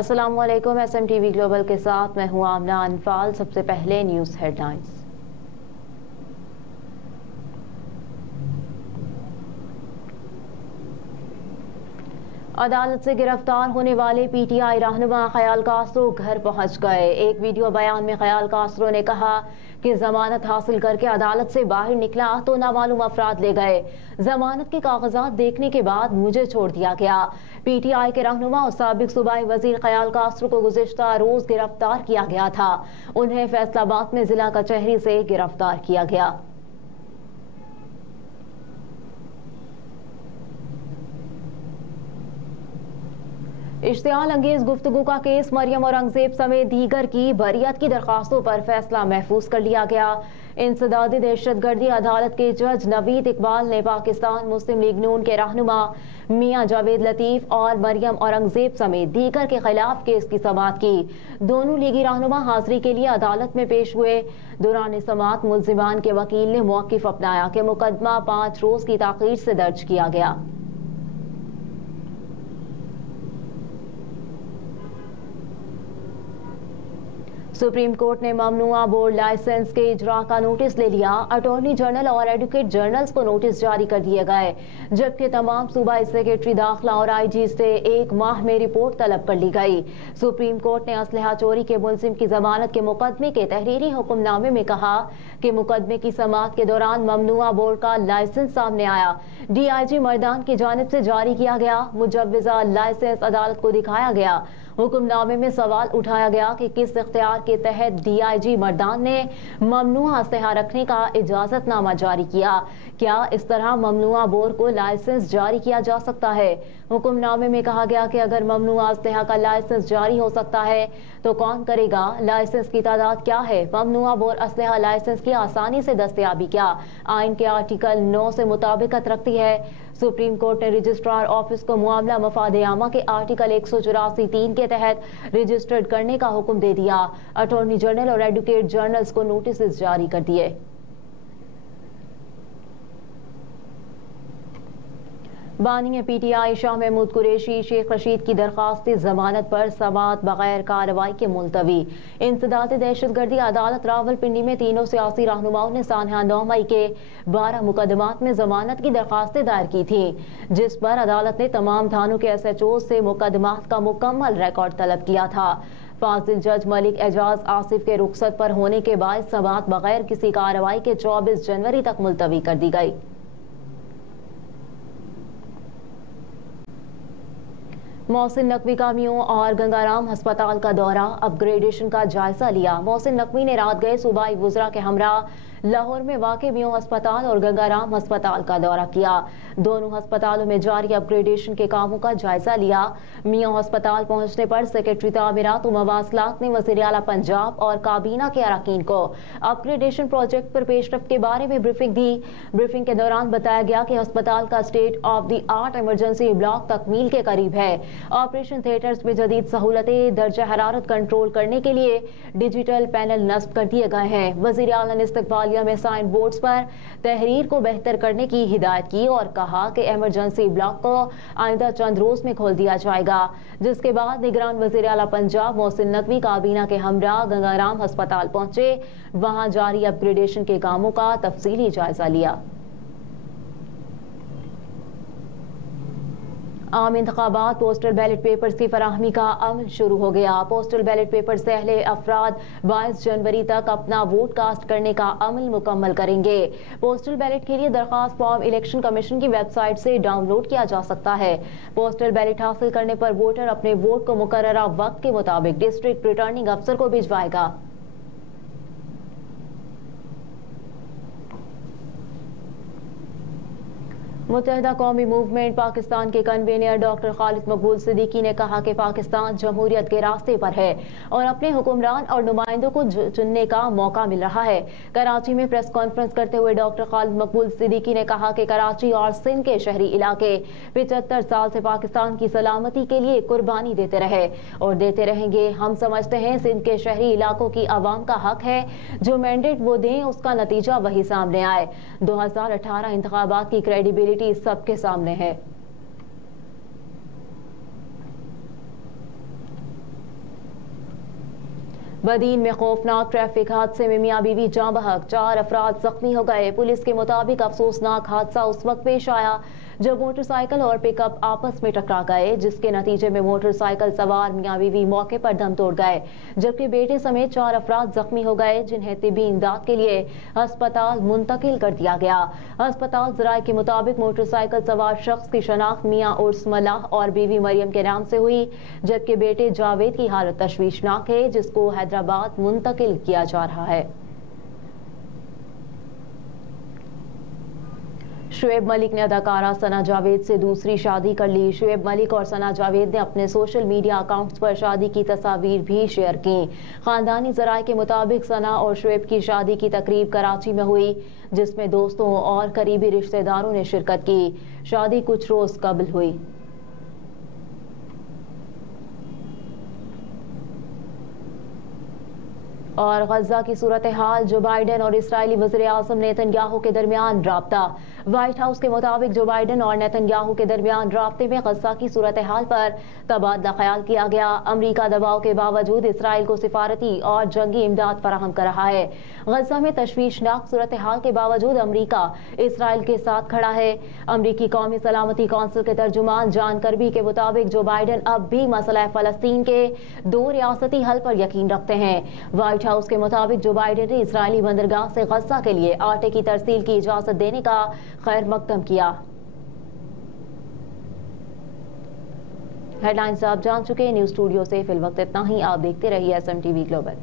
अस्सलामुअलैकुम। SMTV global के साथ मैं हूं आमना अनफाल। सबसे पहले न्यूज़ हेडलाइंस। अदालत से गिरफ्तार होने वाले PTI रहनुमा ख्याल कास्रो घर पहुंच गए। एक वीडियो बयान में ख्याल कास्रो ने कहा कि जमानत हासिल करके अदालत से बाहर निकला तो नामालूम अफराद ले गए। जमानत के कागजात देखने के बाद मुझे छोड़ दिया गया। PTI के रहनुमा और साबिक सूबाई वजीर ख्याल कास्रो को गुज़िश्ता रोज गिरफ्तार किया गया था। उन्हें फैसलाबाद में जिला कचहरी से गिरफ्तार किया गया। इश्तियाल अंगेज गुफ्तगू का केस मरियम औरंगजेब समेत दीगर की बरियत की दरखास्तों पर फैसला महफूज कर लिया गया। इंसदादी दहशतगर्दी अदालत के जज नवीद इकबाल ने पाकिस्तान मुस्लिम लीग नून के रहनुमा मियां जावेद लतीफ और मरियम औरंगजेब समेत दीगर के खिलाफ केस की समाअत की। दोनों लीगी रहनुमा हाजिरी के लिए अदालत में पेश हुए। दौरान समाअत मुल्जिमान के वकील ने मौक़िफ़ अपनाया कि मुकदमा 5 रोज की ताख़ीर से दर्ज किया गया। सुप्रीम कोर्ट ने ममनुआ बोर्ड लाइसेंस के इजरा का नोटिस ले लिया। अटॉर्नी जनरल और एडवोकेट जनरल्स को नोटिस जारी कर दिए गए, जबकि तमाम सूबाई सेक्रेटरी दाखिला और IG से 1 माह में रिपोर्ट तलब कर ली गई। सुप्रीम कोर्ट ने असलहा चोरी के मुलजिम की जमानत के मुकदमे के तहरीरी हुक्मनामे में कहा कि मुकदमे की समाअत के दौरान ममनुआ बोर्ड का लाइसेंस सामने आया। DIG मर्दान की जानिब से जारी किया गया मुजव्वज़ा लाइसेंस अदालत को दिखाया गया। हुक्मनामे में सवाल उठाया गया कि किस इख्तियार के तहत DIG मर्दान ने ममनुआ असलहा रखने का इजाजतनामा जारी किया। क्या इस तरह ममनुआ बोर्ड को लाइसेंस जारी किया जा सकता है? हुक्मनामे में कहा गया कि अगर ममनुआ असलहा का लाइसेंस जारी हो सकता है तो कौन करेगा? लाइसेंस की तादाद क्या है? ममनुआ बोर्ड असलहा लाइसेंस की आसानी से दस्तयाबी क्या आइन के आर्टिकल 9 से मुताबिकत रखती है? सुप्रीम कोर्ट ने रजिस्ट्रार ऑफिस को मामला मफादे आमा के आर्टिकल 184(3) के तहत रजिस्टर्ड करने का हुक्म दे दिया। अटॉर्नी जनरल और एडवोकेट जनरल्स को नोटिस जारी कर दिए। बानी PTI शाह महमूद कुरैशी शेख रशीद की दरखास्त जमानत पर समाअत बगैर कार्रवाई के मुलतवी। इंसदादी दहशतगर्दी अदालत रावलपिंडी में तीनों सियासी रहनुमाओं ने सानहा 9 मई के 12 मुकदमात में जमानत की दरखास्तें दायर की थी, जिस पर अदालत ने तमाम थानों के SHO से मुकदमात का मुकम्मल रिकॉर्ड तलब किया था। फाजिल जज मलिक एजाज आसिफ के रुखसत पर होने के बाद समाअत बगैर किसी कार्रवाई के 24 जनवरी तक मुलतवी कर दी गई। मोहसिन नकवी का मियों और गंगाराम अस्पताल का दौरा, अपग्रेडेशन का जायजा लिया। मोहसिन नकवी ने रात गए सूबाई वुज़रा के हमरा लाहौर में वाक़े मियों अस्पताल और गंगाराम अस्पताल का दौरा किया। दोनों अस्पतालों में जारी अपग्रेडेशन के कामों का जायजा लिया। मियों अस्पताल पहुंचने पर सेक्रेटरी तामीरात व मवासलात ने वज़ीर आला पंजाब और काबीना के अरकान को अपग्रेडेशन प्रोजेक्ट पर पेशरफ्त के बारे में ब्रीफिंग दी। ब्रीफिंग के दौरान बताया गया कि अस्पताल का state of the art emergency block तकमील के करीब है। ऑपरेशन थिएटर्स में जदीद सहूलतें, दर्जा हरारत कंट्रोल करने के लिए डिजिटल पैनल नस्ब कर दिए गए हैं। वज़ीर आला ने इस्तकबालिया में साइन बोर्ड्स पर तहरीर को बेहतर करने की हिदायत की और कहा कि इमरजेंसी ब्लॉक को आइंदा चंद रोज में खोल दिया जाएगा, जिसके बाद निगरान वज़ीर आला पंजाब मोहसिन नकवी काबीना के हमरा गंगाराम अस्पताल पहुंचे। वहां जारी अपग्रेडेशन के कामों का तफसीली जायजा लिया। आम इंतखाबात पोस्टल बैलेट पेपर्स की फराहमी का अमल शुरू हो गया। पोस्टल बैलेट पेपर से अहले अफराद 22 जनवरी तक अपना वोट कास्ट करने का अमल मुकम्मल करेंगे। पोस्टल बैलेट के लिए दरखास्त फॉर्म इलेक्शन कमीशन की वेबसाइट से डाउनलोड किया जा सकता है। पोस्टल बैलेट हासिल करने पर वोटर अपने वोट को मुकर्ररा वक्त के मुताबिक डिस्ट्रिक्ट रिटर्निंग अफसर को भिजवाएगा। मुत्तहिदा कौमी मूवमेंट पाकिस्तान के कन्वीनर डॉक्टर खालिद मकबूल सिद्दीकी ने कहा कि पाकिस्तान जमहूरियत के रास्ते पर है और अपने हुक्मरान और नुमाइंदों को चुनने का मौका मिल रहा है। कराची में प्रेस कॉन्फ्रेंस करते हुए डॉक्टर खालिद मकबूल सिद्दीकी ने कहा कि कराची और सिंध के शहरी इलाके 75 साल से पाकिस्तान की सलामती के लिए कुर्बानी देते रहे और देते रहेंगे। हम समझते हैं सिंध के शहरी इलाकों की आवाम का हक है जो मैंडेट वो दें उसका नतीजा वही सामने आए। 2018 इंतखाबात की क्रेडिबिलिटी सबके सामने है। बदीन में खौफनाक ट्रैफिक हादसे में मियां बीवी जाँ बहक, 4 अफराद जख्मी हो गए। पुलिस के मुताबिक अफसोसनाक हादसा उस वक्त पेश आया जब मोटरसाइकिल और पिकअप आपस में टकरा गए, जिसके नतीजे में मोटरसाइकिल सवार मियां बीवी मौके पर दम तोड़ गए, जबकि बेटे समेत 4 अफराद जख्मी हो गए, जिन्हें तिब्बी इमदाद के लिए अस्पताल मुंतकिल कर दिया गया। अस्पताल ज़राए के मुताबिक मोटरसाइकिल सवार शख्स की शनाख्त मियां उर्स मल्लाह और बीवी मरियम के नाम से हुई, जबकि बेटे जावेद की हालत तशवीशनाक है, जिसको हैदराबाद मुंतकिल किया जा रहा है। शुएब मलिक ने अदाकारा सना जावेद से दूसरी शादी कर ली। शुएब मलिक और सना जावेद ने अपने सोशल मीडिया अकाउंट्स पर शादी की तस्वीर भी शेयर की। खानदानी ज़राए के मुताबिक सना और शुएब की शादी की तकरीब कराची में हुई, जिसमें दोस्तों और करीबी रिश्तेदारों ने शिरकत की। शादी कुछ रोज कबल हुई। और गजा की सूरत हाल, जो बाइडेन और इसराइली वज़ीर आज़म नेतन्याहू के दरमियान राब्ता। व्हाइट हाउस के मुताबिक जो बाइडेन और नेतन्याहू के दरमियान राब्ते में गजा की सूरत हाल पर तबादला ख्याल किया गया। अमरीका दबाव के बावजूद इसराइल को सिफारती और जंगी इमदाद फराहम कर रहा है। गजा में तशवीशनाक सूरत हाल के बावजूद अमरीका इसराइल के साथ खड़ा है। अमरीकी कौमी सलामती कौंसिल के तर्जुमान जॉन कर्बी के मुताबिक जो बाइडेन अब भी मसला फ़लस्तीन के 2 रियासती हल पर यकीन रखते हैं। व्हाइट हाउस के मुताबिक जो बाइडेन ने इसराइली बंदरगाह से गजा के लिए आटे की तरसील की इजाजत देने का खैर मकदम किया। हेडलाइंस आप जान चुके। न्यूज स्टूडियो से फिल वक्त इतना ही। आप देखते रहिए SMTV ग्लोबल।